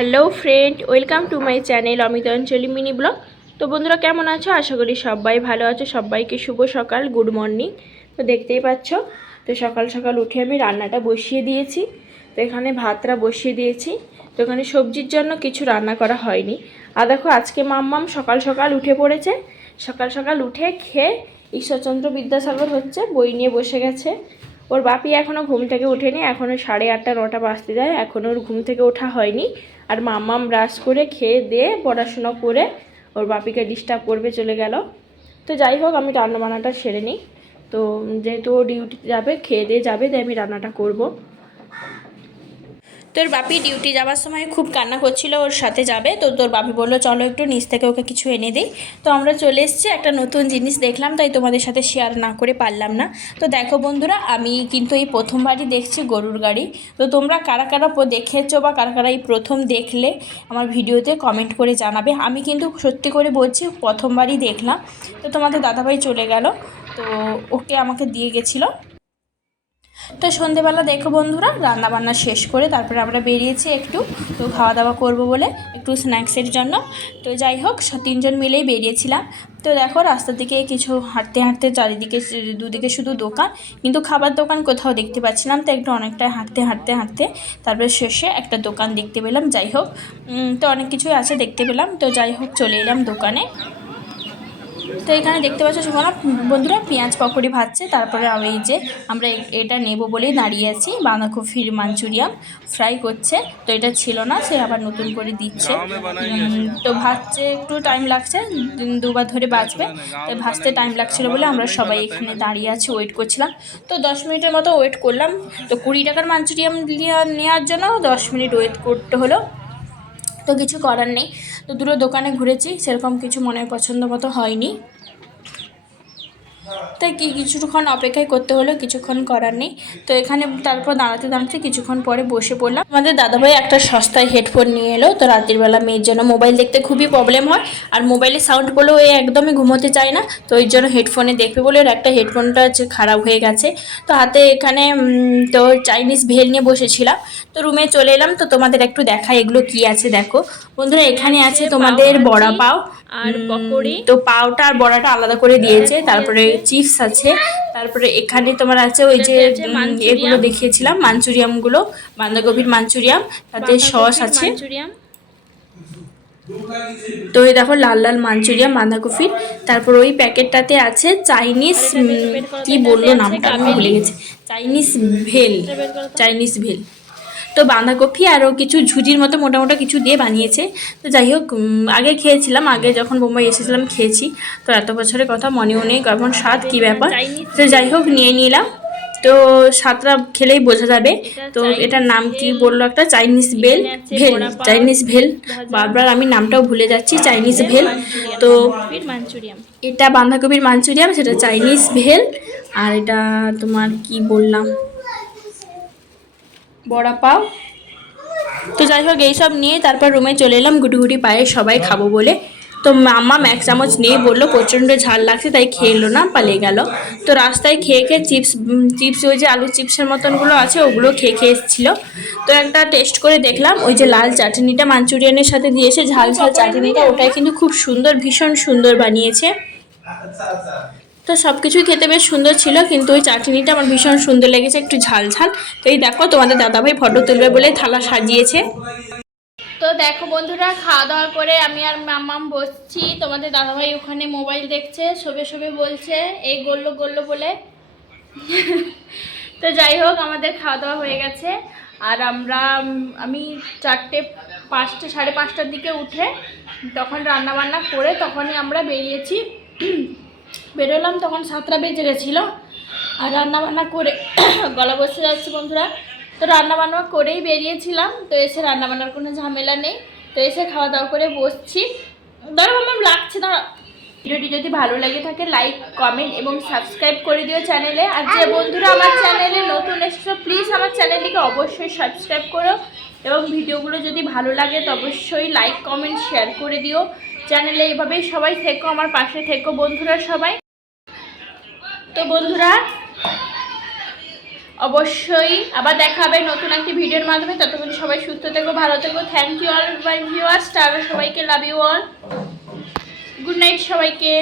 Hello friend, welcome to my channel Amit Anjali mini vlog. তো বন্ধুরা কেমন আছো? আশা করি সবাই ভালো আছো। সবাইকে শুভ সকাল, গুড মর্নিং। তো দেখতেই পাচ্ছ, তো সকাল সকাল উঠে আমি রান্নাটা বসিয়ে দিয়েছি। তো এখানে ভাতটা বসিয়ে দিয়েছি। তো এখানে সবজির জন্য কিছু রান্না করা হয়নি। আর দেখো আজকে মাম্মাম সকাল সকাল উঠে পড়েছে। সকাল সকাল উঠে খেয়ে ঈশ্বরচন্দ্র বিদ্যাসাগর হচ্ছে বই নিয়ে বসে গেছে। ওর বাপি এখনও ঘুম থেকে ওঠেনি, এখনও 8:30 9টা বাজতে যায়, এখনও ওর ঘুম থেকে ওঠা হয়নি। আর মাম্মাম ব্রাশ করে খেয়ে দিয়ে পড়াশোনা করে ওর বাপিকে ডিস্টার্ব করবে চলে গেল। তো যাই হোক, আমি রান্নাবান্নাটা সেরে নিই। তো যেহেতু ও ডিউটিতে যাবে, খেয়ে দিয়ে যাবে, তাই আমি রান্নাটা করব। তোর বাপি ডিউটি যাওয়ার সময় খুব কান্না করছিল ওর সাথে যাবে। তো তোর বাপি বললো চলো একটু নিচ থেকে ওকে কিছু এনে দিই। তো আমরা চলে এসেছি, একটা নতুন জিনিস দেখলাম, তাই তোমাদের সাথে শেয়ার না করে পারলাম না। তো দেখো বন্ধুরা, আমি কিন্তু এই প্রথমবারই দেখছি গরুর গাড়ি। তো তোমরা কারা কারা দেখেছো বা কারা কারা এই প্রথম দেখলে আমার ভিডিওতে কমেন্ট করে জানাবে। আমি কিন্তু সত্যি করে বলছি প্রথমবারই দেখলাম। তো তোমাদের দাদাভাই চলে গেল, তো ওকে আমাকে দিয়ে গেছিলো। তো সন্ধেবেলা দেখো বন্ধুরা, রান্নাবান্না শেষ করে তারপরে আমরা বেরিয়েছি একটু তো খাওয়া দাওয়া করব বলে, একটু স্ন্যাক্সের জন্য। তো যাই হোক, তিনজন মিলেই বেরিয়েছিলাম। তো দেখো রাস্তার দিকে কিছু হাঁটতে হাঁটতে, চারিদিকে দুদিকে শুধু দোকান, কিন্তু খাবার দোকান কোথাও দেখতে পাচ্ছিলাম। তো একটু অনেকটা হাঁটতে হাঁটতে হাঁটতে তারপরে শেষে একটা দোকান দেখতে পেলাম। যাই হোক, তো অনেক কিছুই আছে দেখতে পেলাম। তো যাই হোক, চলে এলাম দোকানে। তো এখানে দেখতে পাচ্ছ সেখানে বন্ধুরা পেঁয়াজ পকোড়ি ভাজছে। তারপরে আমি এই যে আমরা এটা নেব বলেই দাঁড়িয়ে আছি। বাঁধাকপির মাঞ্চুরিয়ান ফ্রাই করছে, তো এটা ছিল না, সে আবার নতুন করে দিচ্ছে। তো ভাজছে, একটু টাইম লাগছে, দুবার ধরে বাজবে, তাই ভাজতে টাইম লাগছিলো বলে আমরা সবাই এখানে দাঁড়িয়ে আছি, ওয়েট করছিলাম। তো 10 মিনিটের মতো ওয়েট করলাম। তো 20 টাকার মাঞ্চুরিয়ান নেওয়ার জন্য 10 মিনিট ওয়েট করতে হলো। তো কিছু করার নেই। তো দুটো দোকানে ঘুরেছি, সেরকম কিছু মনের পছন্দ মতো হয়নি, তাই কিছুক্ষণ অপেক্ষাই করতে হলো, কিছুক্ষণ করার নেই। তো এখানে তারপর দাঁড়াতে দাঁড়াতে কিছুক্ষণ পরে বসে পড়লাম। আমাদের দাদাভাই একটা সস্তায় হেডফোন নিয়ে এলো। তো রাতের বেলা মেয়ের জন্য মোবাইল দেখতে খুবই প্রবলেম হয়, আর মোবাইলে সাউন্ড করলেও এ একদমই ঘুমোতে চায় না। তো ওই জন্য হেডফোনে দেখবে বলে ওর একটা হেডফোনটা খারাপ হয়ে গেছে। তো হাতে এখানে তো চাইনিজ ভেল নিয়ে বসেছিলাম। তো রুমে চলে এলাম। তো তোমাদের একটু দেখাই এগুলো কি আছে। দেখো বন্ধুরা, এখানে আছে তোমাদের বড়া পাও আর পকোড়ি। তো পাওটা আর বড়াটা আলাদা করে দিয়েছে। তারপরে চিপস আছে। তারপরে এখানে তোমার আছে ওই যে এগুলো দেখিয়েছিলাম, মাঞ্চুরিয়ামগুলো, বাঁধাকপির মাঞ্চুরিয়াম, তাতে সস আছে। তো এই দেখো লাল লাল মাঞ্চুরিয়াম বাঁধাকপির। তারপর ওই প্যাকেটটাতে আছে চাইনিজ, কি বললো নামটা আমি ভুলে গেছি, চাইনিজ ভেল, চাইনিজ ভেল। তো বাঁধাকপি আরও কিছু ঝুড়ির মতো মোটা মোটা কিছু দিয়ে বানিয়েছে। তো যাই হোক, আগে খেয়েছিলাম, আগে যখন বোম্বাই এসেছিলাম খেয়েছি। তো এত বছরের কথা মনেও নেই কেমন স্বাদ, কী ব্যাপার। তো যাই হোক, নিয়ে নিলাম। তো স্বাদটা খেলেই বোঝা যাবে। তো এটার নাম কি বললো, একটা চাইনিজ ভেল, চাইনিজ ভেল। বারবার আমি নামটাও ভুলে যাচ্ছি, চাইনিজ ভেল। তো এটা বাঁধাকপির মাঞ্চুরিয়াম, সেটা চাইনিজ ভেল। আর এটা তোমার কি বললাম, বড়া পাও। তো যাই হোক, এইসব নিয়ে তারপর রুমে চলে এলাম গুটি পায়ে সবাই খাবো বলে। তো মাম্মা এক চামচ নিয়ে বললো প্রচণ্ড ঝাল লাগছে, তাই খেয়ে এলো না, পালিয়ে গেল। তো রাস্তায় খেয়ে খেয়ে চিপস ওই যে আলু চিপসের মতনগুলো আছে ওগুলো খেয়ে খেয়ে এসেছিলো। তো একটা টেস্ট করে দেখলাম, ওই যে লাল চাটনিটা মাঞ্চুরিয়ানের সাথে দিয়েছে, ঝাল ঝাল চাটনিটা, ওটাই কিন্তু খুব সুন্দর, ভীষণ সুন্দর বানিয়েছে। তো সব কিছুই খেতে বেশ সুন্দর ছিল, কিন্তু ওই চাটনিটা আমার ভীষণ সুন্দর লেগেছে, একটু ঝাল ঝাল। তো এই দেখো তোমাদের দাদাভাই ফটো তুলবে বলে থালা সাজিয়েছে। তো দেখো বন্ধুরা, খাওয়া দাওয়া করে আমি আর মাম্মাম বসছি, তোমাদের দাদাভাই ওখানে মোবাইল দেখছে, শোবে শোবে বলছে, এই গল্লো গল্লো বলে। তো যাই হোক, আমাদের খাওয়া দাওয়া হয়ে গেছে। আর আমি 4টে 5টে 5:30টার দিকে উঠে তখন রান্না বান্না করে তখনই আমরা বেরিয়েছি। বেরোলাম তখন 7টা বেজে গেছিলো। আর রান্নাবান্না করে গলা বসে যাচ্ছে বন্ধুরা। তো রান্নাবান্না করেই বেরিয়েছিলাম। তো এসে রান্নাবান্নার কোনো ঝামেলা নেই। তো এসে খাওয়া দাওয়া করে বসছি। ধরো আমার লাগছে না। ভিডিওটি যদি ভালো লাগে থাকে লাইক কমেন্ট এবং সাবস্ক্রাইব করে দিও চ্যানেলে। আর যে বন্ধুরা আমার চ্যানেলে নতুন এসেছো প্লিজ আমার চ্যানেলটিকে অবশ্যই সাবস্ক্রাইব করো, এবং ভিডিওগুলো যদি ভালো লাগে তো অবশ্যই লাইক কমেন্ট শেয়ার করে দিও। চ্যানেলে এইভাবেই সবাই থেকো, আমার পাশে থেকো বন্ধুরা সবাই। তো বন্ধুরা অবশ্যই আবার দেখা হবে নতুন একটি ভিডিওর মাধ্যমে। ততক্ষণ সবাই সুস্থ থেকো, ভালো থেকো। Thank you all my viewers, tata, সবাইকে love you all, good night সবাইকে।